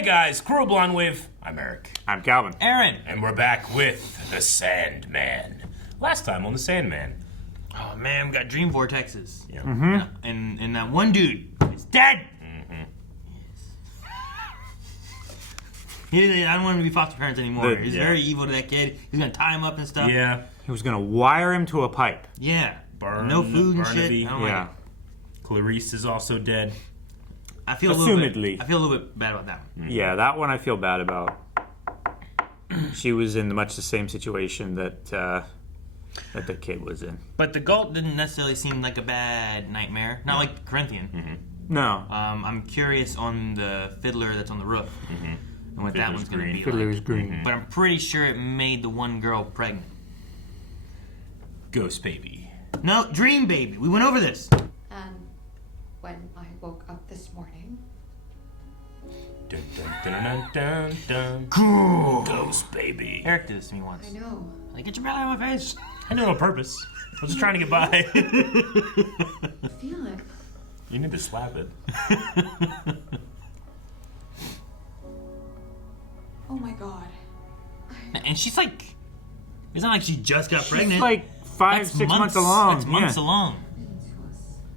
Hey guys, Crew Blonde Wave. I'm Eric. I'm Calvin. Aaron. And we're back with the Sandman. Last time on the Sandman. Oh man, we got dream vortexes. Yeah. And that one dude is dead. I don't want him to be foster parents anymore. He's very evil to that kid. He's gonna tie him up and stuff. Yeah. He was gonna wire him to a pipe. Yeah. Burn, no food and Barnaby. shit. Yeah. Clarice is also dead. I feel a Assumedly. little bit bad about that one. Yeah, that one I feel bad about. She was in much the same situation that the kid was in. But the Galt didn't necessarily seem like a bad nightmare. Not like Corinthian. No. I'm curious on the fiddler that's on the roof. And what that one's going to be Fiddler's like. Green. But I'm pretty sure it made the one girl pregnant. Ghost baby. No, dream baby. We went over this. And when I woke up this morning, Dun, dun, dun, dun, dun, dun. Cool. Ghost baby. Eric did this to me once. I know. Like, get your belly on my face. I knew it on purpose. I was just trying to get by. I feel it. You need to slap it. Oh my god. And she's like, it's not like she just got pregnant. She's like 5-6 months along. That's months along.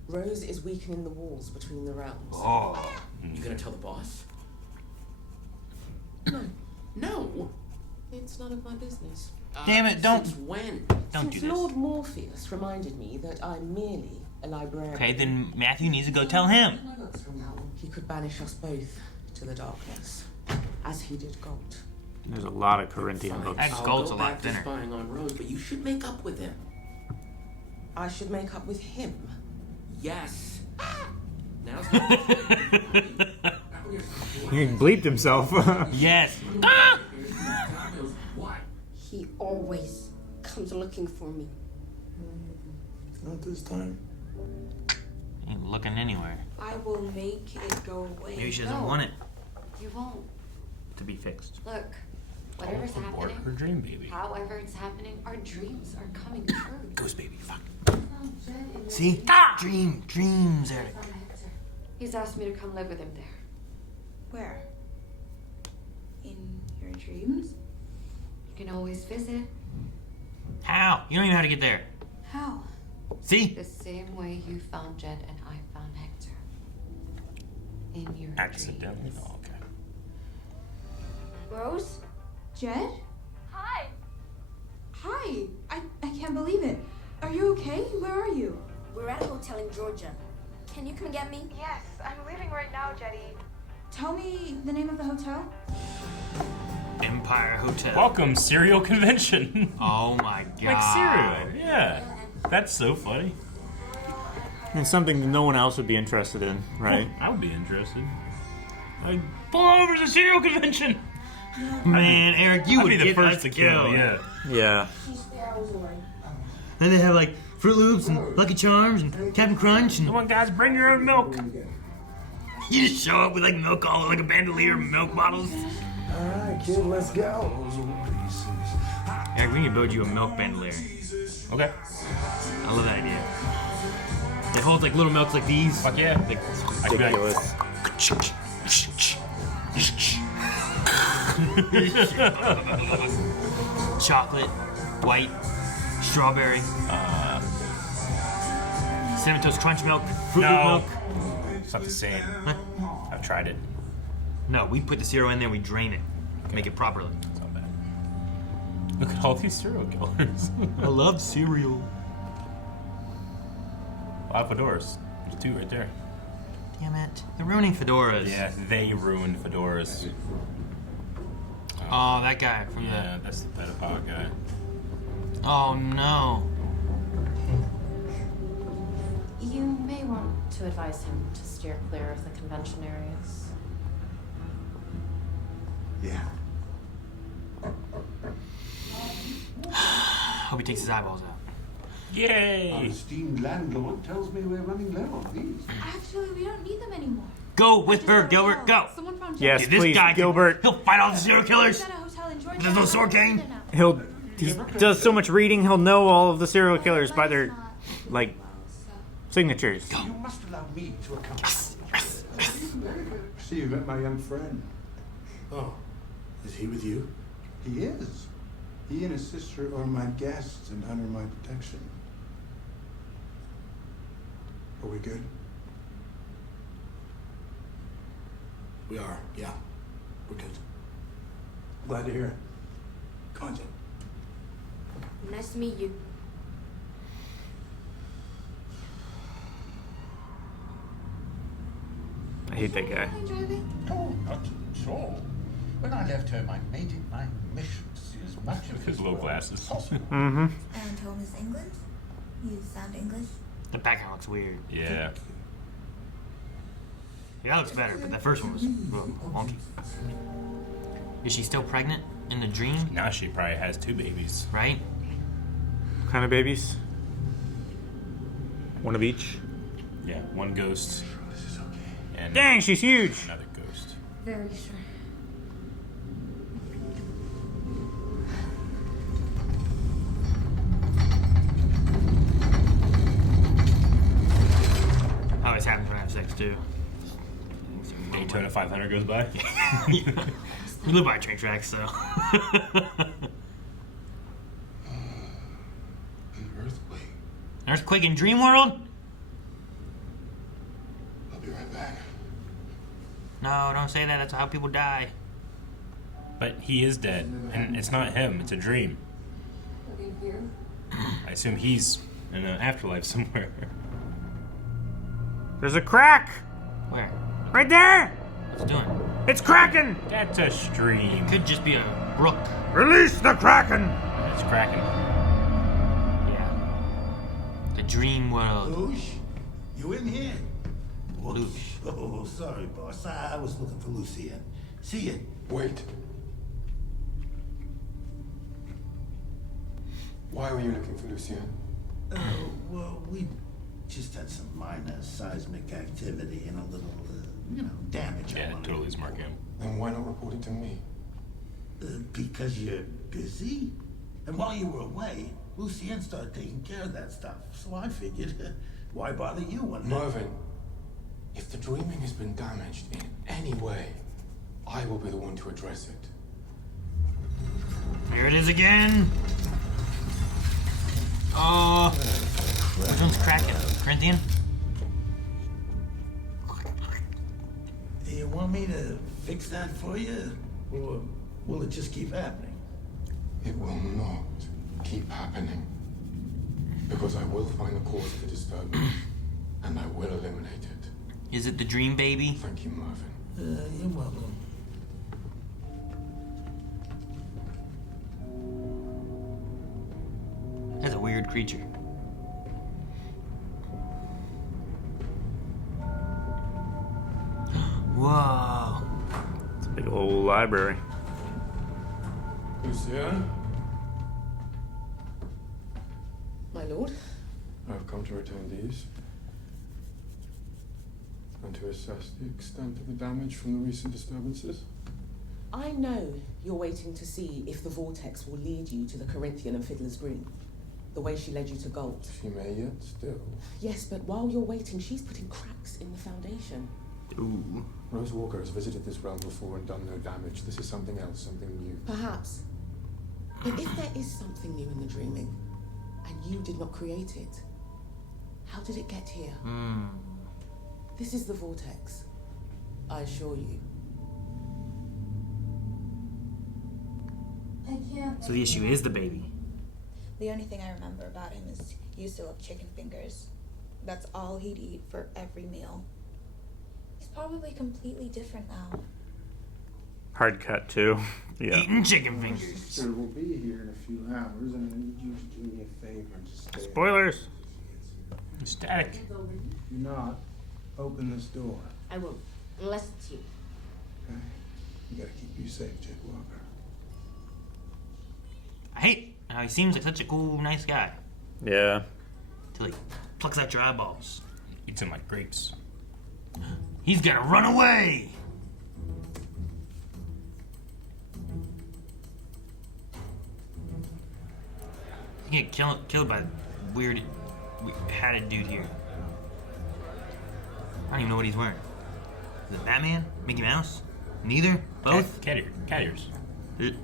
Rose is weakening the walls between the realms. Oh. You gonna tell the boss? No. It's none of my business. Damn it, don't. Since when? Don't Since do this. Lord Morpheus reminded me that I'm merely a librarian. Okay, then Matthew needs to go tell him. He could banish us both to the darkness, as he did Galt. There's a lot of Corinthian Fine, books. That I'll Galt's go a lot back to thinner. spying on Rose, but you should make up with him. I should make up with him? Yes. Now's the He bleeped himself. Yes. He always comes looking for me. Not this time. Ain't looking anywhere. I will make it go away. Maybe she doesn't No. want it You won't. to be fixed. Look, whatever's Abort happening, her dream baby. however it's happening, our dreams are coming true. Ghost baby. Fuck. See? Dreams, Eric. He's asked me to come live with him there. Where? In your dreams? You can always visit. How? You don't even know how to get there. How? See? The same way you found Jed and I found Hector. In your Accidentally? dreams. Oh, okay. Rose? Jed? Hi. Hi. I can't believe it. Are you okay? Where are you? We're at a hotel in Georgia. Can you come get me? Yes, I'm leaving right now, Jetty. Tell me the name of the hotel. Empire Hotel. Welcome, cereal convention. Oh my god. Like cereal. Yeah. That's so funny. And something that no one else would be interested in, right? I would be interested. I'd pull over to the cereal convention. Man, Eric, you I'd would be the get first us to kill. killed. Yeah. Yeah. And they have like Fruit Loops and Lucky Charms and Captain Crunch and Come on, guys, bring your own milk. you just show up with like milk all like a bandolier of milk bottles. Alright, kid, let's go. Eric, we need to build you a milk bandolier. Okay. I love that idea. It holds like little milks like these. Fuck yeah. Like, I could be like, Ridiculous. chocolate, white, strawberry, Cinnamon Toast Crunch milk, Fruit Loop no. milk. It's not the same. Huh? I've tried it. No, we put the cereal in there, we drain it, make it properly. It's not bad. Look at all these serial killers. I love cereal. A lot of fedoras. There's two right there. Damn it. They're ruining fedoras. Yeah, they ruined fedoras. Oh, that guy from Yeah, that's the pedophile guy. the... Oh, no. You may want to advise him to steer clear of the convention areas. Yeah. Hope he takes his eyeballs out. Our Yay! esteemed landlord tells me we're running low on these. Actually, we don't need them anymore. Go with her, Gilbert, go! Someone found Yes, Dude, this please, guy Gilbert. He'll fight all the serial killers. He's at a hotel in Georgia. There's no sword cane? He does so much reading, he'll know all of the serial killers by their, like, signatures. You must allow me to accompany you. See, you met my young friend. Oh, is he with you? He is. He and his sister are my guests and under my protection. Are we good? We are, yeah. We're good. Glad to hear it. Come on, Jen. Nice to meet you. I hate that guy. Oh, not at all. When I left home, I made it my mission to see as much of His low world glasses. as possible. Mm-hmm. And home is England? You sound English? The background looks weird. Yeah. Yeah, that looks better, but that first one was wonky. Is she still pregnant in the dream? Now she probably has 2 babies. Right? What kind of babies? One of each. Yeah, one ghost. And Dang, she's huge. another ghost. Very sure. Always happens when I have sex too. Daytona 500 goes by. We live by train tracks, so. An earthquake. Earthquake in Dream World? I'll be right back. No, don't say that. That's how people die. But he is dead, and it's not him. It's a dream. I assume he's in an afterlife somewhere. There's a crack Where? right there. What's it doing? It's cracking. That's a stream. Could just be a brook. Release the kraken. It's cracking. Yeah. The Dream World. Loosh, you in here? Loosh. Oh, sorry, boss. I was looking for Lucien. See you. Wait. Why were you looking for Lucien? Oh, well, we just had some minor seismic activity and a little, damage. Yeah, on totally smart game. Then why not report it to me? Because you're busy. And while you were away, Lucien started taking care of that stuff. So I figured, why bother you when... Mervyn, if the dreaming has been damaged in any way, I will be the one to address it. Here it is again. Oh. Which one's cracking? Corinthian? You want me to fix that for you? Or will it just keep happening? It will not keep happening. Because I will find the cause of the disturbance, and I will eliminate it. Is it the dream baby? Thank you, Mervyn. You're welcome. That's a weird creature. Whoa. It's a big old library. Lucien, My lord? I've come to return these. And to assess the extent of the damage from the recent disturbances. I know you're waiting to see if the vortex will lead you to the Corinthian and Fiddler's Green. The way she led you to Gold. She may yet still. Yes, but while you're waiting, she's putting cracks in the foundation. Ooh. Rose Walker has visited this realm before and done no damage. This is something else, something new. Perhaps. But if there is something new in the dreaming, and you did not create it, how did it get here? This is the vortex. I assure you. I can't. So the issue is the baby. The only thing I remember about him is he used to love chicken fingers. That's all he'd eat for every meal. He's probably completely different now. Hard cut too. Yeah. Eating chicken fingers. Sister will be here in a few hours, and I need you to do me a favor and just stay. Spoilers. Static. Do not open this door. I won't, unless it's you. Okay? We gotta keep you safe, Jake Walker. I hate how he seems like such a cool, nice guy. Yeah. Till he plucks out your eyeballs. Eats them like grapes. He's gonna run away! He get killed by weird hatted dude here. I don't even know what he's wearing. Is it Batman? Mickey Mouse? Neither? Both? Cat ears.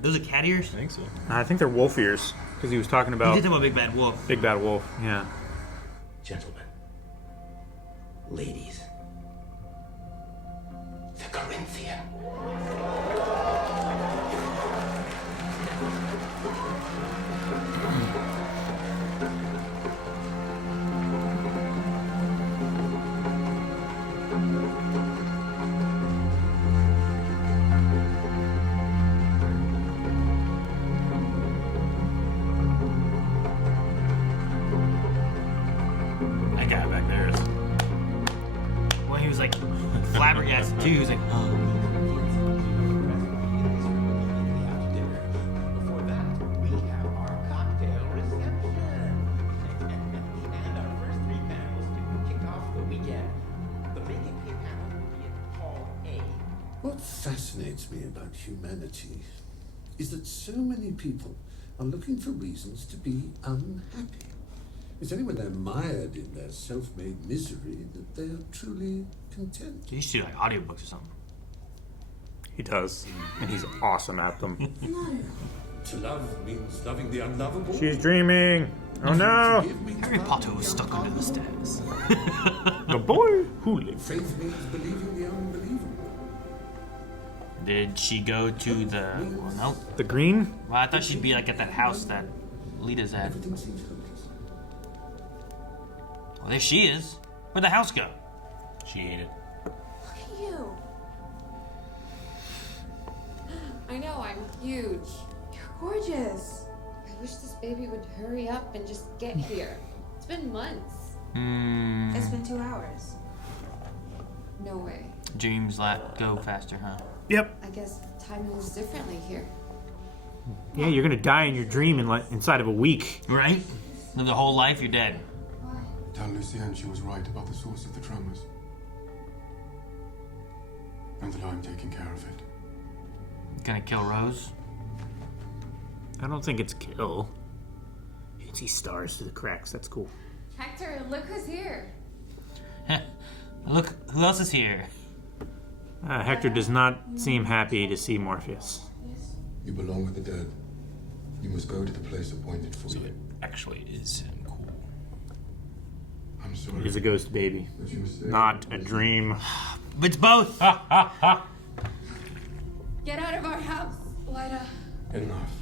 Those are cat ears? I think so. I think they're wolf ears because he was talking He about did talk about Big Bad Wolf. Big Bad Wolf. Yeah. Gentlemen, ladies, the Corinthian. That guy back there is. When he was like flabbergasted too, he was like, oh. Before that, we have our cocktail reception. And our first 3 panels to kick off the weekend. The Make It Pay panel will be at Hall A. What fascinates me about humanity is that so many people are looking for reasons to be unhappy. It's only when they're mired in their self-made misery that they are truly content. You should do like audiobooks or something. He does, and he's awesome at them. To love means loving the unlovable. She's dreaming. Oh no! Harry Potter was stuck under the stairs. The boy who lived. Faith means believing the unbelievable. Did she go to the... Well, no. The green? Well, I thought she'd be like at that house that Lita's at. Everything seems hopeless. Well, there she is. Where'd the house go? She ate it. Look at you. I know, I'm huge. You're gorgeous. I wish this baby would hurry up and just get here. It's been months. It's been 2 hours. No way. Dreams go faster, huh? Yep. I guess time moves differently here. Yeah, you're gonna die in your dream inside of a week. Right? Live the whole life, you're dead. Tell Lucienne she was right about the source of the tremors. And that I'm taking care of it. Gonna kill Rose? I don't think it's kill. You can see stars through the cracks. That's cool. Hector, look who's here. Look, who else is here? Hector does not seem happy to see Morpheus. You belong with the dead. You must go to the place appointed for you. It actually is him. Cool. I'm sorry. It is a ghost baby, But you must stay. not a dream. It's both! Get out of our house, Lita. Enough.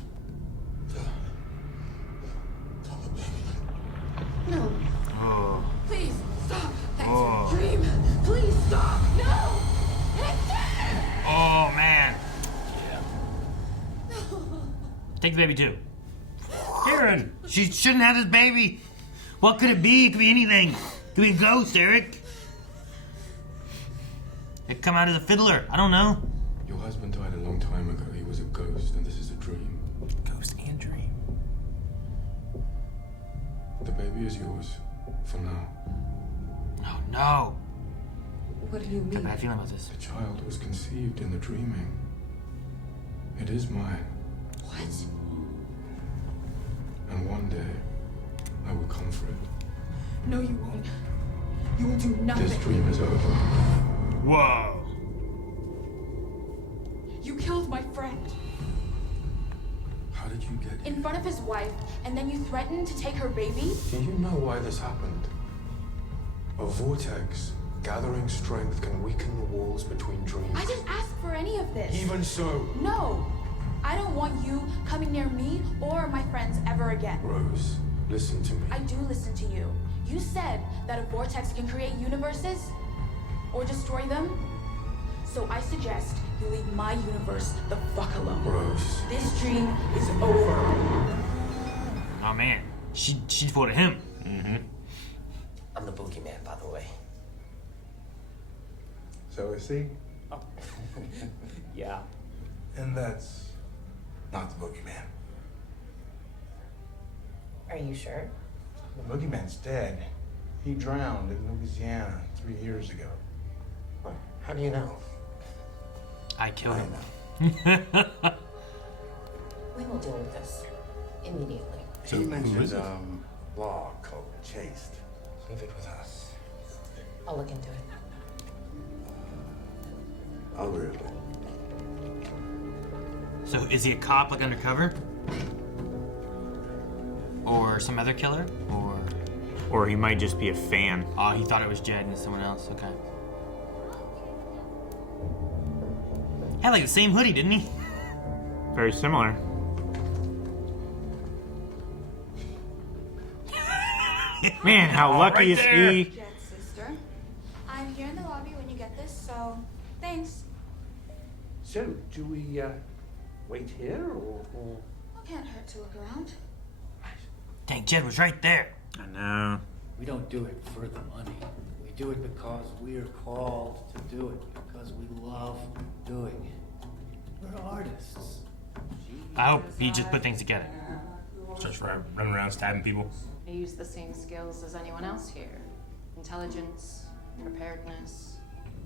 No. Oh. Please, stop. Hector, Oh. dream. Please stop. No. Hector! Oh, man. Take the baby, too. Karen! She shouldn't have this baby. What could it be? It could be anything. It could be a ghost, Eric. It could come out as a fiddler. I don't know. Your husband died a long time ago. He was a ghost, and this is a dream. Ghost and dream. The baby is yours for now. Oh, no. What do you Got a mean? bad feeling about this. The child was conceived in the dreaming. It is mine. What? And one day, I will come for it. No, you won't. You will do nothing. This dream is over. Whoa. You killed my friend. How did you get In front of his wife, and then you threatened to take her baby? Do you know why this happened? A vortex gathering strength can weaken the walls between dreams. I didn't ask for any of this. Even so, No. I don't want you coming near me or my friends ever again. Rose, listen to me. I do listen to you. You said that a vortex can create universes or destroy them. So I suggest you leave my universe the fuck alone. Rose. This dream is over. Oh, man. She's for him. Mm-hmm. I'm the boogeyman, by the way. So is he? Oh. Yeah. And that's not the boogeyman. Are you sure? The boogeyman's dead. He drowned in Louisiana 3 years ago. What? How do you know? I killed him. We will deal with this immediately. He mentioned law called chaste. Leave it with us. I'll look into it. I'll really. So is he a cop, like undercover? Or some other killer? Or he might just be a fan. Oh, he thought it was Jed and someone else. Okay. Had like the same hoodie, didn't he? Very similar. Man, how lucky is he? Jed's sister. I'm here in the lobby when you get this, so thanks. So, do we wait here or? Can't hurt to look around. Dang, Jed was right there. I know. We don't do it for the money. We do it because we're called to do it, because we love doing it. We're artists. I hope he just put things together. Just running around stabbing people. I use the same skills as anyone else here. Intelligence, preparedness,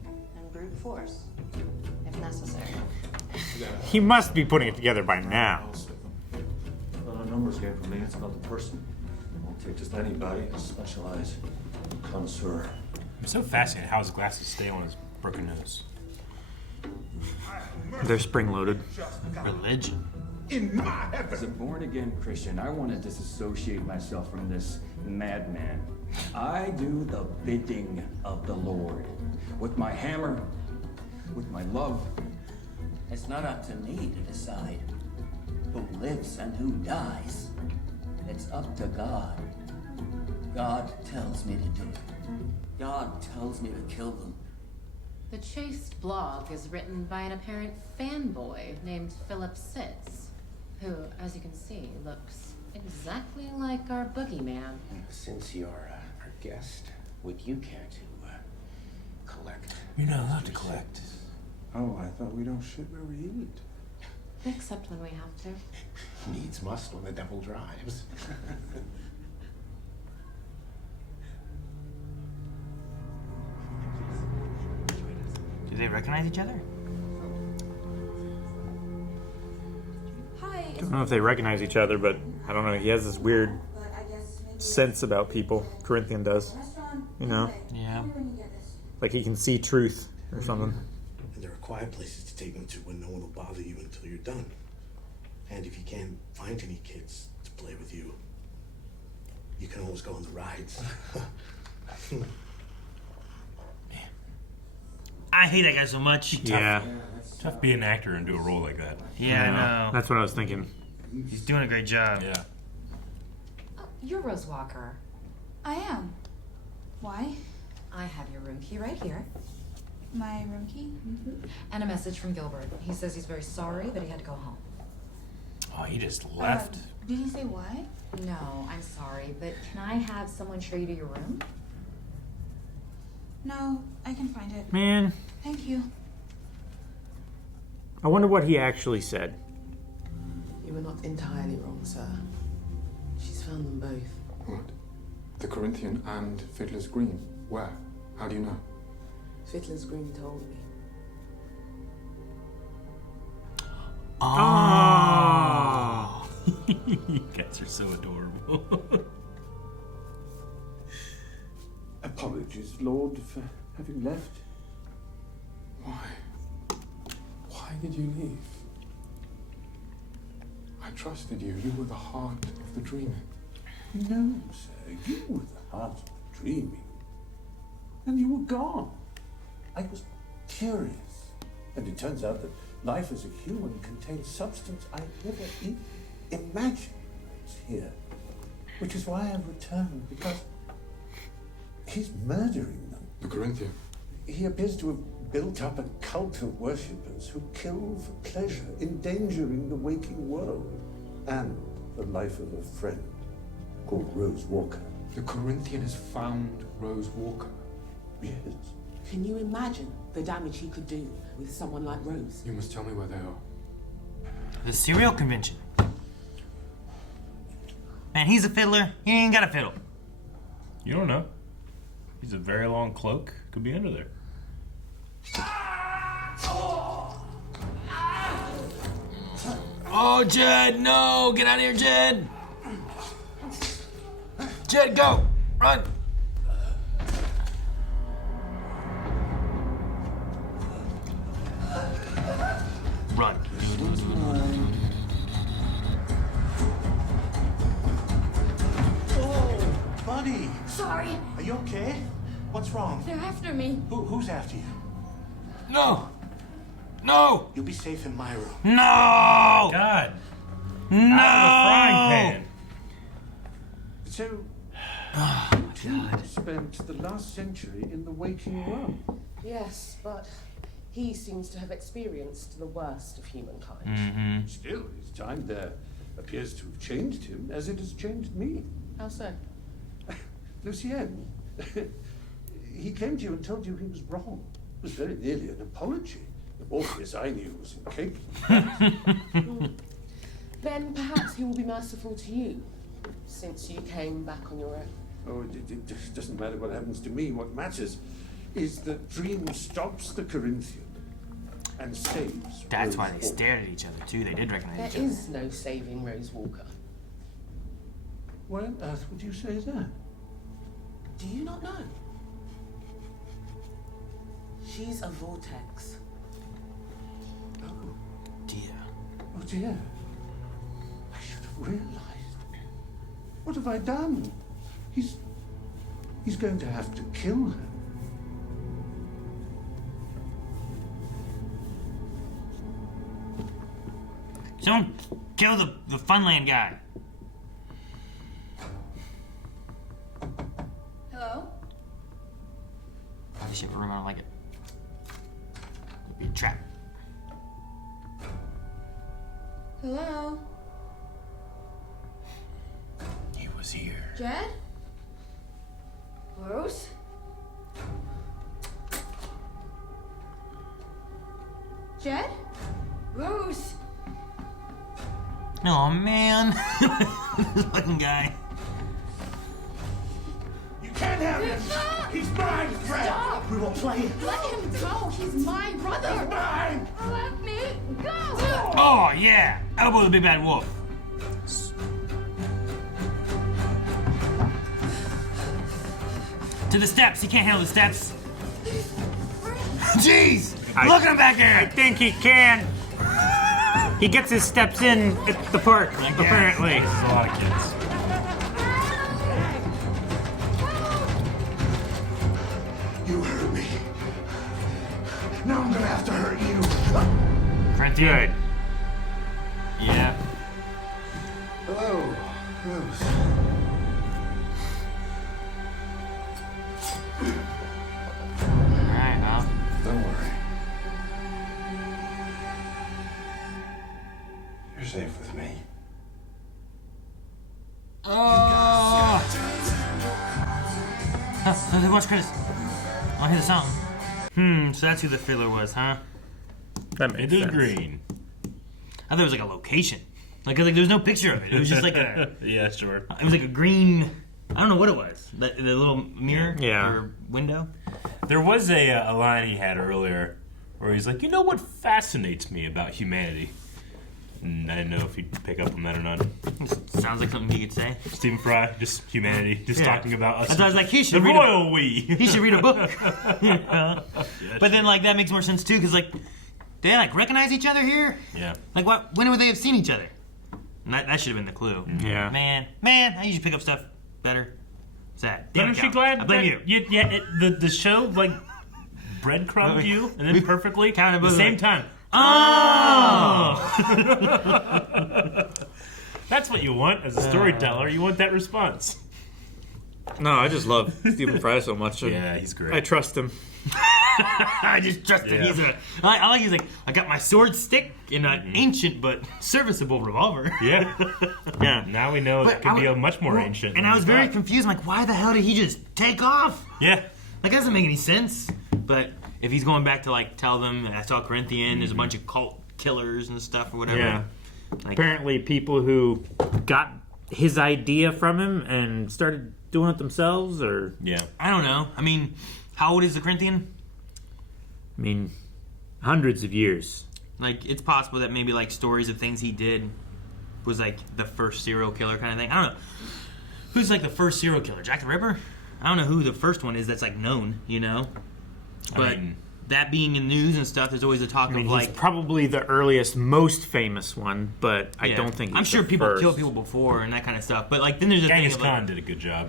and brute force, if necessary. He must be putting it together by now. Not a numbers game for me. It's about the person. I'll take just anybody, a specialized connoisseur. I'm so fascinated how his glasses stay on his broken nose. They're spring-loaded. Religion. In my heaven. As a born-again Christian, I want to disassociate myself from this madman. I do the bidding of the Lord. With my hammer, with my love. It's not up to me to decide who lives and who dies. It's up to God. God tells me to do it. God tells me to kill them. The chaste blog is written by an apparent fanboy named Philip Sitz, who, as you can see, looks exactly like our boogeyman. Since you're our guest, would you care to collect? You're not allowed to collect. Oh, I thought we don't shit where we eat. Except when we have to. Needs must when the devil drives. Do they recognize each other? Hi. I don't know if they recognize each other, but I don't know. He has this weird sense about people. Corinthian does. You know? Yeah. Like he can see truth or something. And there are quiet places to take them to when no one will bother you until you're done. And if you can't find any kids to play with you, you can always go on the rides. I hate that guy so much. Yeah. Tough being an actor and do a role like that. Yeah, I know. That's what I was thinking. He's doing a great job. Yeah. Oh, you're Rose Walker. I am. Why? I have your room key right here. My room key? And a message from Gilbert. He says he's very sorry, but he had to go home. Oh, he just left. Did he say why? No, I'm sorry, but can I have someone show you to your room? No, I can find it. Man, Thank you. I wonder what he actually said. You were not entirely wrong, sir. She's found them both. What? The Corinthian and Fiddler's Green? Where? How do you know? Fiddler's Green told me. Oh. You guys are so adorable. Apologies, Lord, for having left. Why? Why did you leave? I trusted you. You were the heart of the dreaming. No, sir, you were the heart of dreaming. And you were gone. I was curious. And it turns out that life as a human contains substance I never even imagined was here. Which is why I've returned, because he's murdering them. The Corinthian? He appears to have built up a cult of worshippers who kill for pleasure, endangering the waking world and the life of a friend called Rose Walker. The Corinthian has found Rose Walker. Yes. Can you imagine the damage he could do with someone like Rose? You must tell me where they are. The cereal convention. Man, he's a fiddler. He ain't got a fiddle. You don't know. He's a very long cloak. Could be under there. Oh, Jed, no! Get out of here, Jed! Jed, go! Run! Run, dude. was mine. Oh, buddy. Sorry. Are you okay? What's wrong? They're after me. Who's after you? No! No! You'll be safe in my room. No! God. No! Out of the frying pan. So, you spent the last century in the waiting room. Yes, but he seems to have experienced the worst of humankind. Mm-hmm. Still, his time there appears to have changed him as it has changed me. How so? Lucien, he came to you and told you he was wrong. It was very nearly an apology. Orpheus, I knew, was incapable. Then perhaps he will be merciful to you, since you came back on your own. Oh, it doesn't matter what happens to me. What matters is that Dream stops the Corinthian and saves. That's why Rose they Walker. stared at each other, too. They did recognize There each other. is no saving Rose Walker. Why on earth would you say that? Do you not know? She's a vortex. Oh, Dear. oh dear. I should have realized. What have I done? He's going to have to kill her. Someone kill the Funland guy. Hello? This shit room, I don't like it. It'd be a trap. Hello? He was here. Jed? Rose? Jed? Rose? Oh man, this fucking guy. You can't have him! He's mine, Fred! Stop! We will play him! Let him go! He's my brother! He's mine! Let me go! Oh yeah, elbow the big bad wolf. To the steps. He can't handle the steps. Jeez, look at him back there. I think he can. He gets his steps in at the park, apparently. There's a lot of kids. You hurt me. Now I'm gonna have to hurt you. Good. Yeah. Hello, Rose. All right, well. Don't worry. You're safe with me. Oh. Watch Chris. Oh, hear the song. So that's who the Fiddler was, huh? That makes It is sense. green. I thought it was like a location. Like there was no picture of it. It was just like a. Yeah, sure. It was like a green. I don't know what it was. The little mirror. Yeah. Or window. There was a line he had earlier where he's like, you know what fascinates me about humanity? And I didn't know if he'd pick up on that or not. Sounds like something he could say. Stephen Fry, just humanity, just Yeah. talking about us. That's why I was like, he should the read royal we. He should read a book. You know? But then like that makes more sense too, because like they like recognize each other here. Yeah. Like what? When would they have seen each other? And that should have been the clue. Yeah. Man, I usually pick up stuff better. What's that? Damn Aren't it, you Cal. glad? I blame that you. The show like breadcrumbed you and then perfectly counted at the both same ways. time. Oh! That's what you want as a storyteller. You want that response. No, I just love Stephen Fry so much. Yeah, he's great. I trust him. I just trust him. Yeah. I like. He's like, I got my sword stick in an ancient but serviceable revolver. Yeah. Yeah. Now we know But it can I be would- a much more well, ancient. And than I was we very thought. confused. I'm like, why the hell did he just take off? Yeah. Like, that doesn't make any sense. But if he's going back to like tell them, I saw Corinthian. There's a bunch of cult killers and stuff or whatever. Yeah. Like, Apparently, people who got his idea from him and started doing it themselves, or Yeah. I don't know. I mean, how old is the Corinthian? I mean, hundreds of years. Like, it's possible that maybe like stories of things he did was like the first serial killer kind of thing. I don't know. Who's like the first serial killer? Jack the Ripper? I don't know who the first one is that's like known, you know? But that being in news and stuff, there's always a talk I mean, of like he's probably the earliest, most famous one, but I yeah. don't think. I'm He's sure the people first. kill people before and that kind of stuff. But like, then there's a Genghis thing of like, Khan did a good job.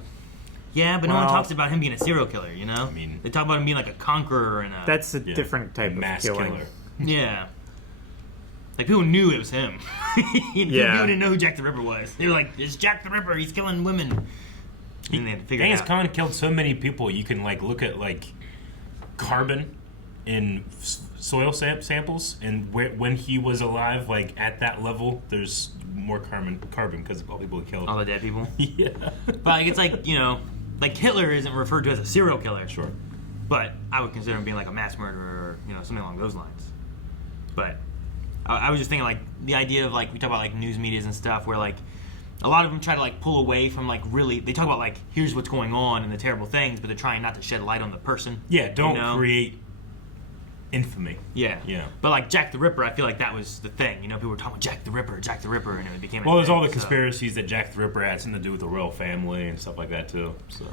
yeah, but no one Well- talks about him being a serial killer. You know, I mean, they talk about him being like a conqueror and a That's a different type mass of killing. killer. yeah. Like people knew it was him. People didn't know who Jack the Ripper was. They were like, "It's Jack the Ripper. He's killing women." And they had to figure it Genghis out. Khan killed so many people. You can like look at like carbon in soil samples, and when he was alive, like at that level, there's more carbon because of all people he killed. All the dead people. Yeah, But like, it's like, you know, like Hitler isn't referred to as a serial killer. Sure. But I would consider him being like a mass murderer or, you know, something along those lines. But I was just thinking like the idea of like, we talk about like news medias and stuff where like a lot of them try to like pull away from like really, they talk about like, here's what's going on and the terrible things, but they're trying not to shed light on the person. Yeah, don't you know? create infamy. Yeah. Yeah. But like Jack the Ripper, I feel like that was the thing. You know, people were talking about Jack the Ripper, and it became a Well, there's thing, all the so. conspiracies that Jack the Ripper had something to do with the royal family and stuff like that too. So,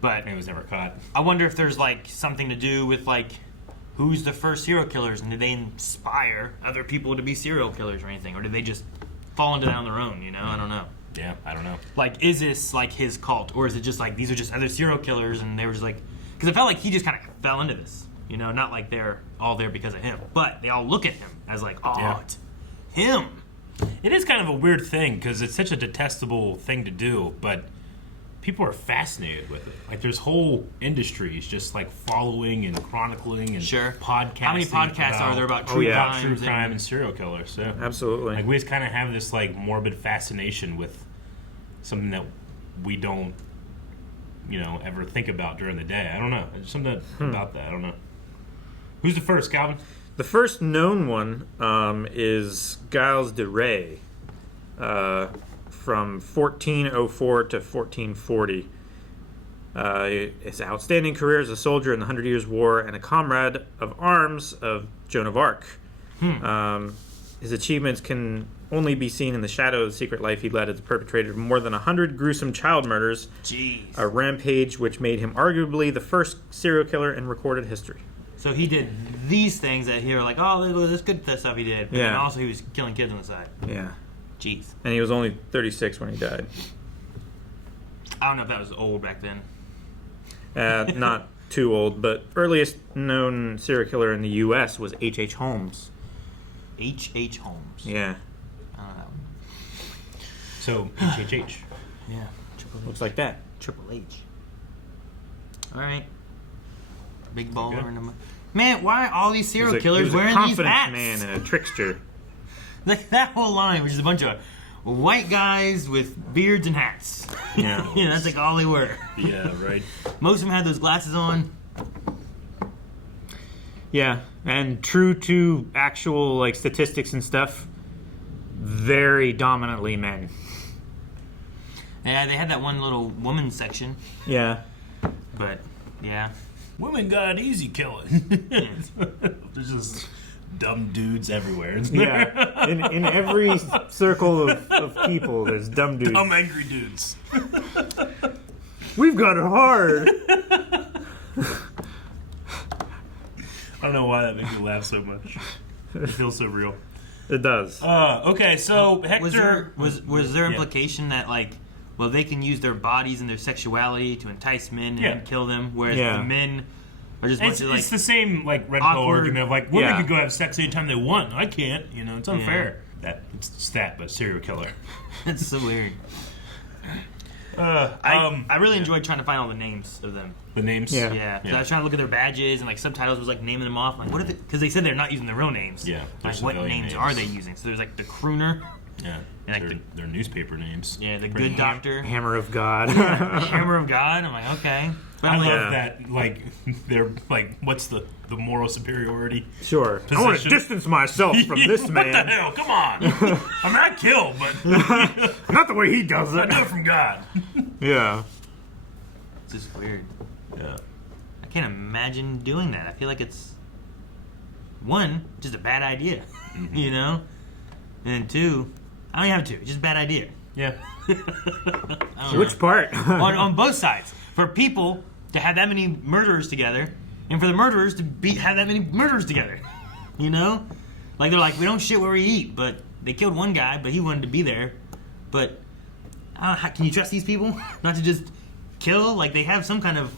But he was never caught. I wonder if there's like something to do with like who's the first serial killers, and did they inspire other people to be serial killers or anything, or did they just fall into that on their own? You know, I don't know. Yeah, I don't know. Like, is this like his cult, or is it just like these are just other serial killers, and they were just like, because it felt like he just kind of fell into this. You know, not like they're all there because of him, but they all look at him as like, oh, Yeah. it's him. It is kind of a weird thing because it's such a detestable thing to do, but people are fascinated with it. Like, there's whole industries just like following and chronicling and podcasting. How many podcasts are there about true crimes true crime and serial killers? So Absolutely. like we just kind of have this like morbid fascination with something that we don't, you know, ever think about during the day. I don't know. There's something about that. I don't know. Who's the first, Calvin? The first known one is Giles de Rais from 1404 to 1440. His outstanding career as a soldier in the 100 Years' War and a comrade of arms of Joan of Arc. His achievements can only be seen in the shadow of the secret life he led as the perpetrator of more than 100 gruesome child murders. Jeez. A rampage which made him arguably the first serial killer in recorded history. So he did these things that here are like, oh, that's good stuff he did. But Yeah. then also he was killing kids on the side. Yeah. Jeez. And he was only 36 when he died. I don't know if that was old back then. Not too old, but earliest known serial killer in the U.S. was H.H. Holmes. H.H. Holmes. Yeah. I don't know that one. So HHH. Yeah. Looks like that. Triple H. All right. Big baller in the man. Why are all these serial killers wearing these hats? Man and a trickster. Like that whole line, which is a bunch of white guys with beards and hats. Yeah. Yeah, that's like all they were. Yeah, right. Most of them had those glasses on. Yeah, and true to actual like statistics and stuff, very dominantly men. Yeah, they had that one little woman section, Yeah. but yeah. Women got easy killing. There's just dumb dudes everywhere. Isn't there? Yeah. In every circle of people, there's dumb dudes. Dumb angry dudes. We've got it hard. I don't know why that makes me laugh so much. It feels so real. It does. Okay, so Hector was there yeah. implication that like, well, they can use their bodies and their sexuality to entice men and Yeah. then kill them, whereas Yeah. the men are just a bunch It's, of, like, it's the same like red pill awkward- argument of like women Yeah. can go have sex anytime they want. I can't. You know, it's unfair. That it's stat, but serial killer. It's so weird. I really enjoyed trying to find all the names of them. The names. Yeah. Yeah, 'cause I was trying to look at their badges and like subtitles was like naming them off. Like, what are they? Because they said they're not using their real names. Yeah, they're Like, what civilian names names. are they using? So there's like the crooner. Yeah. And like Their newspaper names. Yeah, the Pretty good doctor. Hammer of God. Hammer of God. I'm like, okay. But I I'm like, love that. Like they're like, what's the moral superiority? Sure. I want to Position. distance myself from this What man. the hell? Come on. I mean, I kill, but Not the way he does I it. do it from God. Yeah. it's just weird. Yeah. I can't imagine doing that. I feel like it's one, just a bad idea, you know, and then two, I don't even have two. It's just a bad idea. Yeah. I don't Which know. part? on both sides, for people to have that many murderers together, and for the murderers to have that many murderers together. You know? Like, they're like, we don't shit where we eat, but they killed one guy, but he wanted to be there. But, I don't know, can you trust these people? Not to just kill? Like, they have some kind of...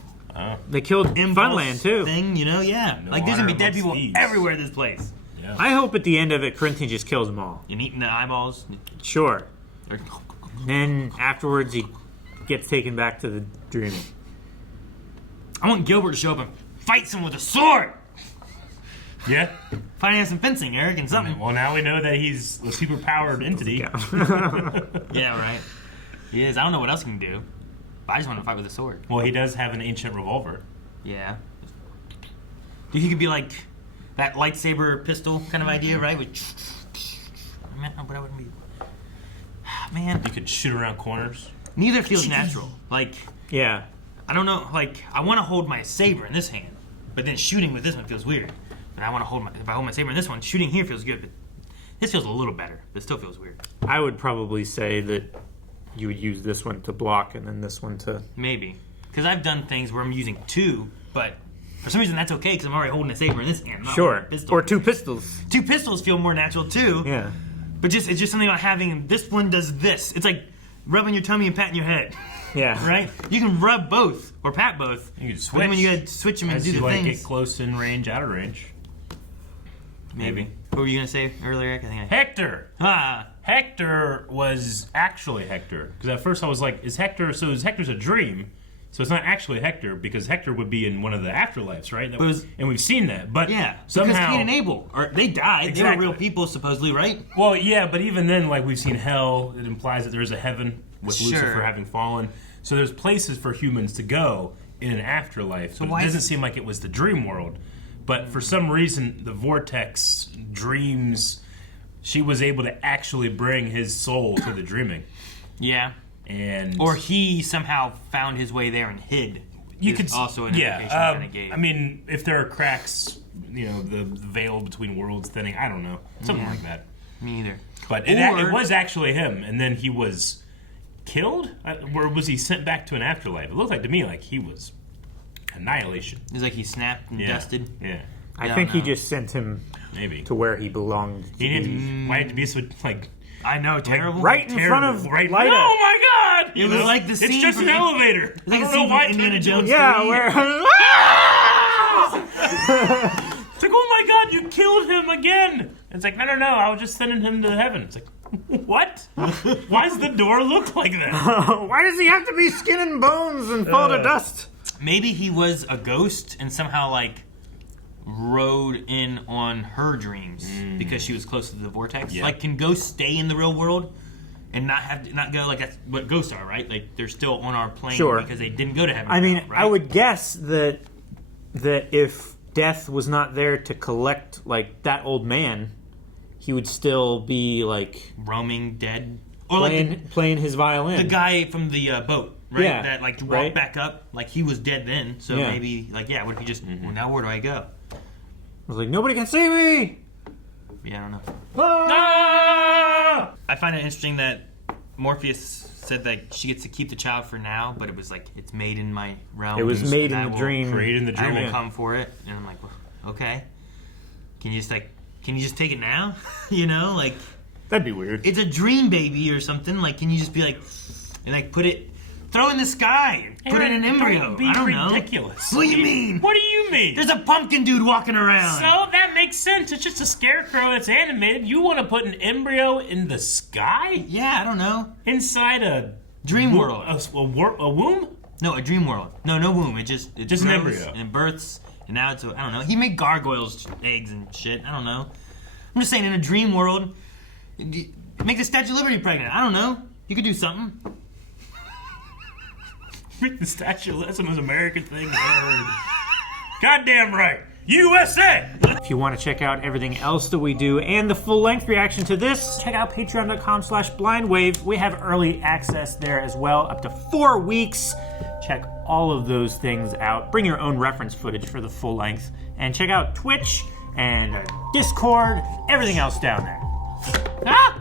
they killed Funland, too. Thing, you know? Yeah. No like, there's going to honor be dead amongst people thieves. everywhere in this place. Yeah. I hope at the end of it, Corinthian just kills them all. And eating the eyeballs. Sure. Then afterwards, he gets taken back to the dreaming. I want Gilbert to show up and fight someone with a sword! Yeah. Fighting some fencing, Eric, and something. Well, now we know that he's a super-powered entity. Yeah, right. He is. I don't know what else he can do. But I just want to fight with a sword. Well, he does have an ancient revolver. Yeah. Dude, he could be like that lightsaber pistol kind of idea, right? With man, but I wouldn't be. Man, You could shoot around corners. neither feels natural. Like, Yeah. I don't know. Like, I want to hold my saber in this hand, but then shooting with this one feels weird. And I want to hold my. If I hold my saber in this one, shooting here feels good. But this feels a little better. But it still feels weird. I would probably say that you would use this one to block and then this one to... Maybe. Because I've done things where I'm using two, but for some reason that's okay because I'm already holding a saber in this hand. I'm not holding a pistol. Or two pistols. Two pistols feel more natural too. Yeah. But it's just something about having this one does this. It's like rubbing your tummy and patting your head. Yeah. Right? You can rub both or pat both. You can But switch. then when you gotta switch them and As do you the like things. get close in range, out of range. Maybe. What were you gonna say earlier, Eric? I think Hector! Ah. Hector was actually Hector. Because at first I was like, is Hector's a dream? So it's not actually Hector, because Hector would be in one of the afterlives, right? And we've seen that. But yeah, somehow... because Cain and Abel, they died. Exactly. They were real people, supposedly, right? Well, yeah, but even then, like, we've seen hell. It implies that there's a heaven with Sure. Lucifer having fallen. So there's places for humans to go in an afterlife. So But why it is doesn't seem like it was the dream world. But for some reason, the vortex dreams... She was able to actually bring his soul to the dreaming. Yeah. And... Or he somehow found his way there and hid. You is could also an indication kind of gave. I mean, if there are cracks, you know, the veil between worlds thinning, I don't know. Something Yeah. like that. Me either. But it was actually him, and then he was killed? Or was he sent back to an afterlife? It looked like to me like he was annihilation. It's like he snapped and dusted. Yeah. I think he just sent him to where he belonged. He didn't. Why had to be so like? I know, terrible. Right in front of right. Lyta. Oh my God! It was like the scene It's just from an elevator. Like I a don't scene know why from Indiana Jones. Yeah, 3. where... It's like, oh my God, you killed him again. It's like, no, I was just sending him to heaven. It's like, what? Why does the door look like that? Why does he have to be skin and bones and fall to dust? Maybe he was a ghost and somehow like rode in on her dreams because she was close to the vortex. Yeah. Like, can ghosts stay in the real world and not go? Like, that's what ghosts are, right? Like, they're still on our plane Sure. because they didn't go to heaven. I mean, right? I would guess that if death was not there to collect like that old man, he would still be like roaming dead, or like playing his violin. the guy from the boat, right? Yeah, That like walked right. back up, like he was dead then. So Yeah. maybe like what if he just? Well, now where do I go? I was like, nobody can see me. Yeah, I don't know. Ah! I find it interesting that Morpheus said that she gets to keep the child for now, but it was like, it's made in my realm. It was and made in I the will- dream. Created in the I dream. will come for it, and I'm like, well, okay. Can you just take it now? You know, like that'd be weird. It's a dream baby or something. Like, can you just be like, and like throw in the sky and put it in an embryo? Don't be I don't know. ridiculous. What do you mean? What do you mean? There's a pumpkin dude walking around. So that makes sense. It's just a scarecrow that's animated. You want to put an embryo in the sky? Yeah, I don't know. Inside a dream world. A womb? No, a dream world. No womb. It just an grows embryo. and it births, and now it's I don't know. He made gargoyles, eggs, and shit. I don't know. I'm just saying, in a dream world, make the Statue of Liberty pregnant. I don't know. You could do something. Make the Statue. That's the most American thing I've ever heard. Goddamn right. USA! If you want to check out everything else that we do and the full-length reaction to this, check out patreon.com/blindwave. We have early access there as well, up to 4 weeks. Check all of those things out. Bring your own reference footage for the full length. And check out Twitch and Discord, everything else down there. Ah!